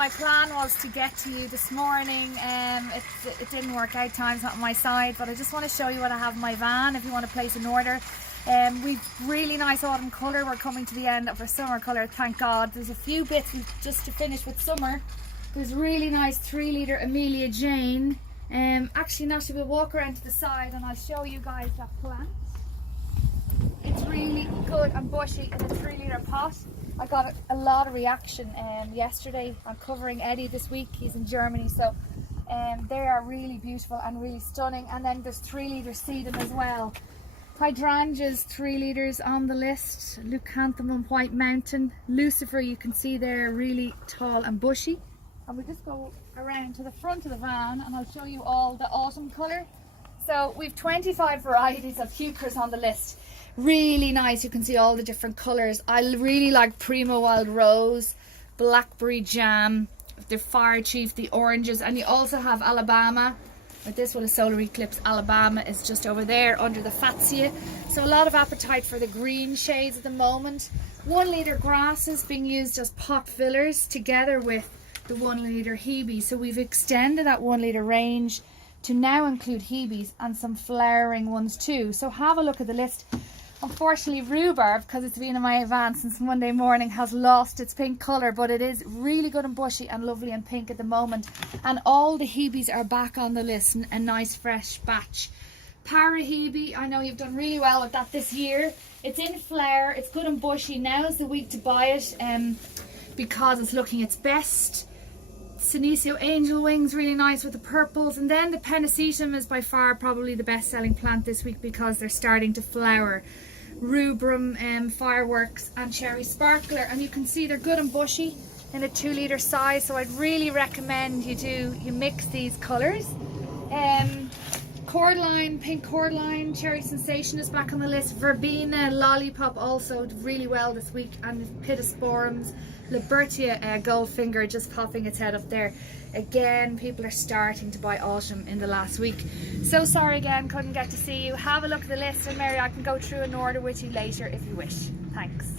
my plan was to get to you this morning. It didn't work out, time's not on my side, but I just want to show you what I have in my van if you want to place an order. We've really nice autumn colour. We're coming to the end of our summer colour, thank God. There's a few bits just to finish with summer. There's really nice 3 litre Amelia Jane. Actually, Natalie, we'll walk around to the side and I'll show you guys that plant. It's really good and bushy in a 3 litre pot. I got a lot of reaction yesterday. I'm covering Eddie this week, he's in Germany, so they are really beautiful and really stunning. And then there's 3 litre sedum as well. Hydrangeas, 3 litres on the list. Leucanthemum White Mountain. Lucifer, you can see they're really tall and bushy. And we'll just go around to the front of the van and I'll show you all the autumn colour. So we've 25 varieties of heuchers on the list. Really nice, you can see all the different colours. I really like Primo Wild Rose, Blackberry Jam, the Fire Chief, the oranges, and you also have Alabama. But this one is Solar Eclipse. Alabama is just over there under the Fatsia. So a lot of appetite for the green shades at the moment. 1 litre grasses being used as pot fillers together with the 1 litre Hebe. So we've extended that 1 litre range to now include Hebes and some flowering ones too. So have a look at the list. Unfortunately, rhubarb, because it's been in my van since Monday morning, has lost its pink colour, but it is really good and bushy and lovely and pink at the moment. And all the Hebes are back on the list, a nice fresh batch. Para Hebe, I know you've done really well with that this year. It's in flower, it's good and bushy. Now is the week to buy it because it's looking its best. Senecio Angel Wings, really nice with the purples. And then the Pennisetum is by far probably the best selling plant this week because they're starting to flower. Rubrum, Fireworks and Cherry Sparkler, and you can see they're good and bushy in a 2 litre size, so I'd really recommend you mix these colours. Cordyline, Pink Cordyline, Cherry Sensation is back on the list. Verbena, Lollipop also did really well this week, and Pittosporums. Libertia Goldfinger just popping its head up there. Again, people are starting to buy autumn in the last week. So sorry again, couldn't get to see you. Have a look at the list, and Mary, I can go through an order with you later if you wish. Thanks.